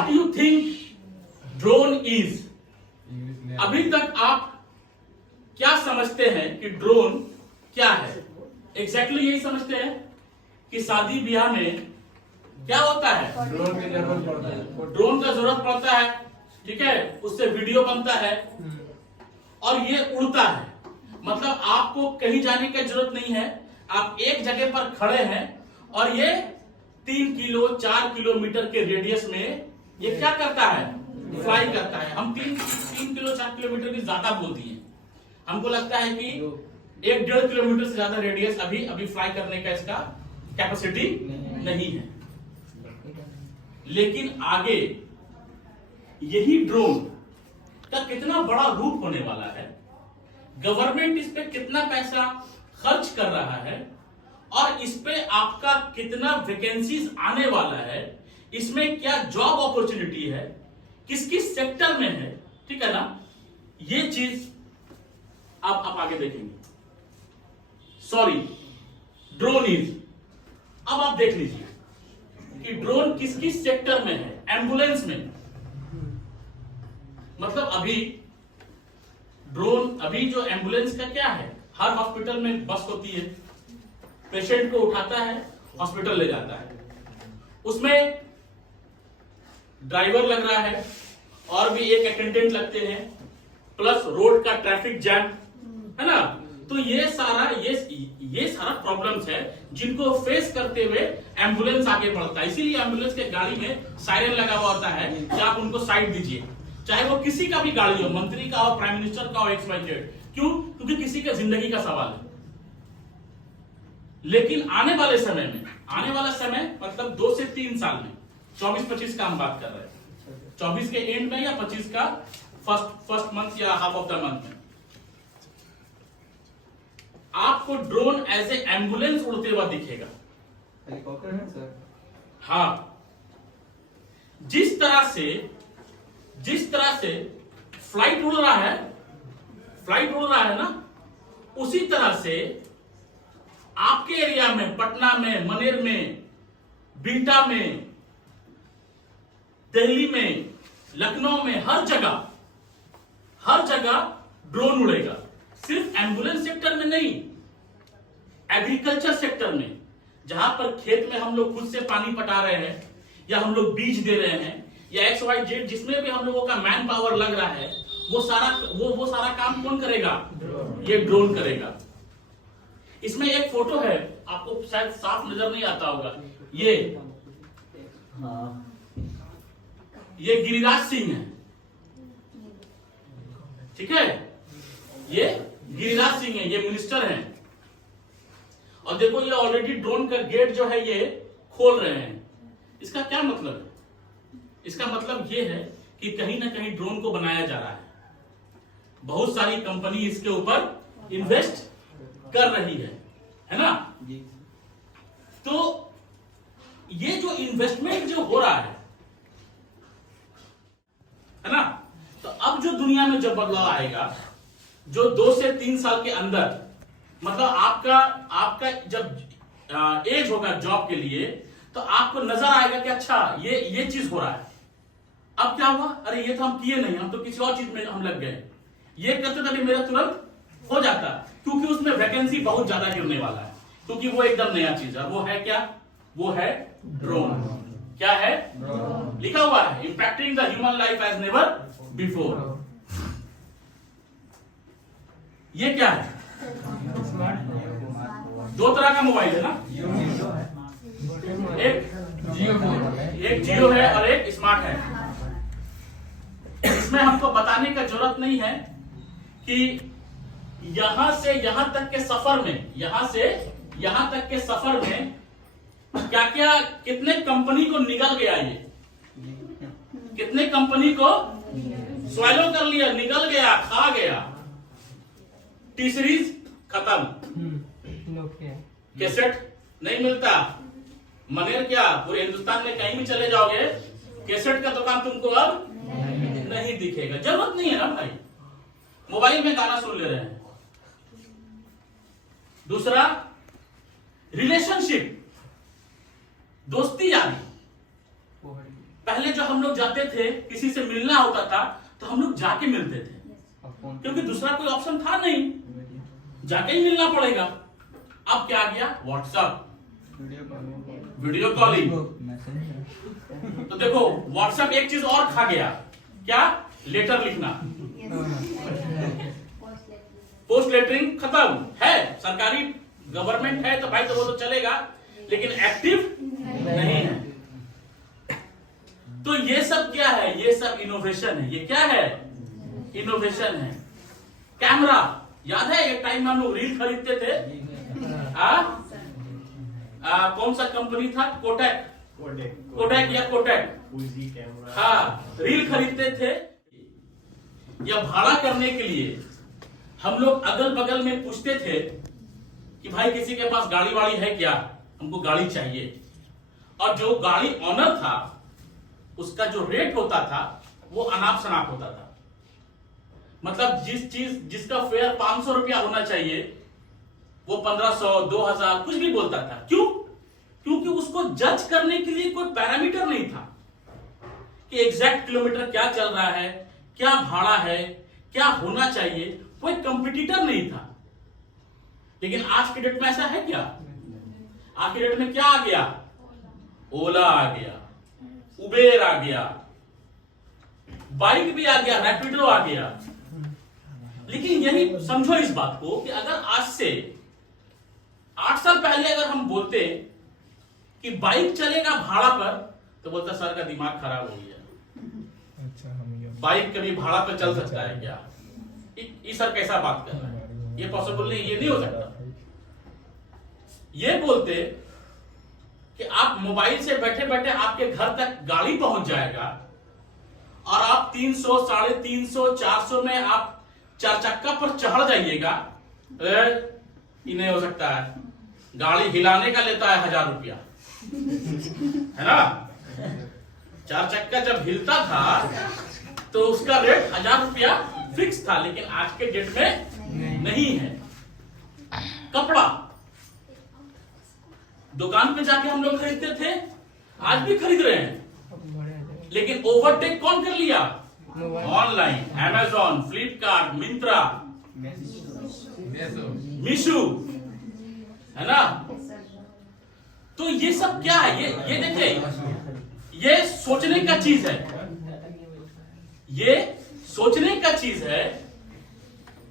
What you think drone is? अभी तक आप क्या समझते हैं कि ड्रोन क्या है? एग्जैक्टली यही समझते हैं कि शादी ब्याह में क्या होता है, ड्रोन की जरूरत पड़ता है। ड्रोन का जरूरत पड़ता है, ठीक है, उससे वीडियो बनता है और ये उड़ता है। मतलब आपको कहीं जाने की जरूरत नहीं है, आप एक जगह पर खड़े हैं और ये 3 किलो 4 किलोमीटर के रेडियस में ये क्या करता है, फ्लाई करता है। हम 3 किलो 4 किलोमीटर की ज्यादा बोल दिए, हमको लगता है कि 1-1.5 किलोमीटर से ज्यादा रेडियस अभी फ्लाई करने का इसका कैपेसिटी नहीं है। लेकिन आगे यही ड्रोन का कितना बड़ा रूप होने वाला है, गवर्नमेंट इस पे कितना पैसा खर्च कर रहा है और इस पे आपका कितना वैकेंसीज आने वाला है, इसमें क्या जॉब अपॉर्चुनिटी है, किस किस सेक्टर में है, ठीक है ना, ये चीज आप आगे देखेंगे। सॉरी, ड्रोन इज, अब आप देख लीजिए कि ड्रोन किस किस सेक्टर में है। एम्बुलेंस में, मतलब अभी ड्रोन, अभी जो एम्बुलेंस का क्या है, हर हॉस्पिटल में बस होती है, पेशेंट को उठाता है, हॉस्पिटल ले जाता है, उसमें ड्राइवर लग रहा है और भी एक अटेंडेंट लगते हैं, प्लस रोड का ट्रैफिक जैम है ना। तो ये सारा प्रॉब्लम्स है जिनको फेस करते हुए एम्बुलेंस आगे बढ़ता है। इसीलिए एम्बुलेंस के गाड़ी में सायरन लगा हुआ होता है कि आप उनको साइड दीजिए, चाहे वो किसी का भी गाड़ी हो, मंत्री का हो, प्राइम मिनिस्टर का हो, XYZ। क्यों? क्योंकि किसी के जिंदगी का सवाल है। लेकिन आने वाले समय में, आने वाला समय मतलब 2 से 3 साल में, 24-25 का हम बात कर रहे हैं, 24 के एंड में या 25 का फर्स्ट मंथ या हाफ ऑफ द मंथ में, आपको ड्रोन एज ए एम्बुलेंस उड़ते हुआ दिखेगा। हेलीकॉप्टर है सर? हाँ, जिस तरह से फ्लाइट उड़ रहा है ना, उसी तरह से आपके एरिया में, पटना में, मनेर में, बिहटा में, दिल्ली में, लखनऊ में, हर जगह ड्रोन उड़ेगा। सिर्फ एम्बुलेंस सेक्टर में नहीं, एग्रीकल्चर सेक्टर में, जहां पर खेत में हम लोग खुद से पानी पटा रहे हैं या हम लोग बीज दे रहे हैं या XYZ, जिसमें भी हम लोगों का मैन पावर लग रहा है, वो सारा काम कौन करेगा? ये ड्रोन करेगा। इसमें एक फोटो है, आपको शायद साफ नजर नहीं आता होगा, ये गिरिराज सिंह है, ठीक है, ये गिरिराज सिंह है, ये मिनिस्टर हैं। और देखो ये ऑलरेडी ड्रोन का गेट जो है ये खोल रहे हैं। इसका क्या मतलब है? इसका मतलब ये है कि कहीं ना कहीं ड्रोन को बनाया जा रहा है, बहुत सारी कंपनी इसके ऊपर इन्वेस्ट कर रही है ना। तो ये जो इन्वेस्टमेंट जो हो रहा है ना, तो अब जो दुनिया में जब बदलाव आएगा, जो 2 से 3 साल के अंदर, मतलब आपका जब एज होगा जॉब के लिए, तो आपको नजर आएगा कि अच्छा ये चीज हो रहा है। अब क्या हुआ, अरे ये तो हम किए नहीं, हम तो किसी और चीज में हम लग गए, ये करते तभी मेरा तुरंत हो जाता, क्योंकि उसमें वैकेंसी बहुत ज्यादा गिरने वाला है, क्योंकि वो एकदम नया चीज है। वो है क्या? वो है ड्रोन। क्या है? लिखा हुआ है, impacting the human life as never before. ये क्या है? 2 तरह का मोबाइल है ना, एक जियो है और एक स्मार्ट है। इसमें हमको बताने का जरूरत नहीं है कि यहां से यहां तक के सफर में, यहां से यहां तक के सफर में क्या क्या, कितने कंपनी को निगल गया, ये कितने कंपनी को स्वैलो कर लिया, निगल गया, खा गया। टी सीरीज खत्म, कैसेट नहीं मिलता। मनेर क्या, पूरे हिंदुस्तान में कहीं भी चले जाओगे, कैसेट का दुकान तुमको अब नहीं दिखेगा। जरूरत नहीं है ना भाई, मोबाइल में गाना सुन ले रहे हैं। दूसरा, रिलेशनशिप, दोस्ती यारी। पहले पहले जो हम लोग जाते थे, किसी से मिलना होता था तो हम लोग जाके मिलते थे, क्योंकि दूसरा कोई ऑप्शन था नहीं, जाके ही मिलना पड़ेगा। अब क्या आ गया? WhatsApp, video calling. तो देखो व्हाट्सएप एक चीज और खा गया, क्या? लेटर लिखना। पोस्ट लेटरिंग खत्म है, सरकारी गवर्नमेंट है तो भाई तो वो तो चलेगा, लेकिन एक्टिव नहीं है। तो ये सब क्या है? ये सब इनोवेशन है। ये क्या है? इनोवेशन है। कैमरा, याद है एक टाइम में हम लोग रील खरीदते थे, कौन सा कंपनी था? कोटैक या कोटैक, हाँ, रील खरीदते थे। या भाड़ा करने के लिए हम लोग अगल बगल में पूछते थे कि भाई किसी के पास गाड़ी वाड़ी है क्या, हमको गाड़ी चाहिए। और जो गाड़ी ऑनर था उसका जो रेट होता था वो अनाप शनाप होता था। मतलब जिसका फेयर 500 रुपया होना चाहिए वो 1500, 2000 कुछ भी बोलता था। क्यों? क्योंकि उसको जज करने के लिए कोई पैरामीटर नहीं था कि एग्जैक्ट किलोमीटर क्या चल रहा है, क्या भाड़ा है, क्या होना चाहिए, कोई कंपटीटर नहीं था। लेकिन आज के डेट में ऐसा है क्या? आज के डेट में क्या आ गया? ओला आ गया, उबेर आ गया, बाइक भी आ गया, रैपिडो आ गया। लेकिन यही समझो इस बात को कि अगर आज से 8 साल पहले अगर हम बोलते कि बाइक चलेगा भाड़ा पर, तो बोलता सर का दिमाग खराब हो गया, बाइक कभी भाड़ा पर चल सकता है क्या? ये सर कैसा बात कर रहा है, ये पॉसिबल नहीं, ये नहीं हो सकता। ये बोलते कि आप मोबाइल से बैठे बैठे आपके घर तक गाड़ी पहुंच जाएगा और आप 300, 350, 400 में आप 4 चक्का पर चढ़ जाइएगा। ये नहीं हो सकता है, गाड़ी हिलाने का लेता है 1000 रुपया, है ना? 4 चक्का जब हिलता था तो उसका रेट 1000 रुपया फिक्स था, लेकिन आज के डेट में नहीं है। कपड़ा दुकान पे जाके हम लोग खरीदते थे, आज भी खरीद रहे हैं, लेकिन ओवरटेक कौन कर लिया? ऑनलाइन, अमेजॉन, फ्लिपकार्ट, मिंत्रा, मीशो, है ना? तो ये सब क्या है? ये देखिए, ये सोचने का चीज है। ये सोचने का चीज है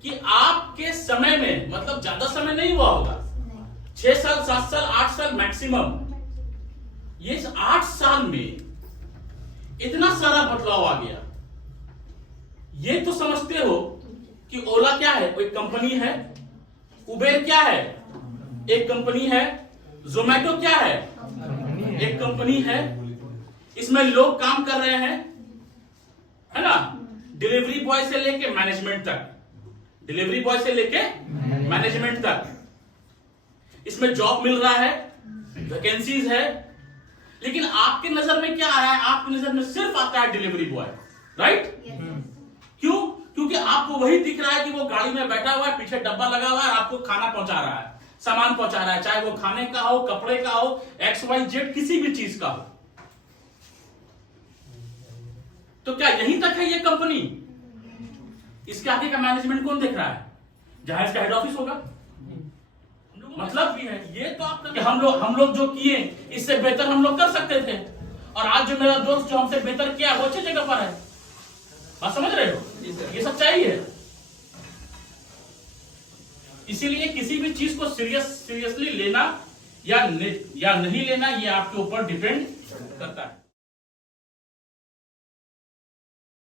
कि आपके समय में, मतलब ज्यादा समय नहीं हुआ होगा, 6 साल, 7 साल, 8 साल मैक्सिमम, ये 8 साल में इतना सारा बदलाव आ गया। ये तो समझते हो कि ओला क्या है? कोई कंपनी है। उबेर क्या है? एक कंपनी है। जोमेटो क्या है? एक कंपनी है। इसमें लोग काम कर रहे हैं, है ना? डिलीवरी बॉय से लेके मैनेजमेंट तक, डिलीवरी बॉय से लेके मैनेजमेंट तक इसमें जॉब मिल रहा है, वैकेंसीज है। लेकिन आपकी नजर में क्या आ रहा है? आपकी नजर में सिर्फ आता है डिलीवरी बॉय, राइट? क्यों? क्योंकि आपको वही दिख रहा है कि वो गाड़ी में बैठा हुआ है, पीछे डब्बा लगा हुआ है, आपको खाना पहुंचा रहा है, सामान पहुंचा रहा है, चाहे वो खाने का हो, कपड़े का हो, XYZ किसी भी चीज का हो। तो क्या यहीं तक है ये कंपनी? इसके आगे का मैनेजमेंट कौन देख रहा है? जहां इसका हेड ऑफिस होगा। मतलब भी है ये तो आपका कि हम लोग जो किए इससे बेहतर हम लोग कर सकते थे, और आज जो मेरा दोस्त जो हमसे बेहतर किया वो अच्छी जगह पर है। बात समझ रहे हो? ये सच्चाई है। इसीलिए किसी भी चीज को सीरियसली लेना या नहीं लेना, ये आपके ऊपर डिपेंड करता है।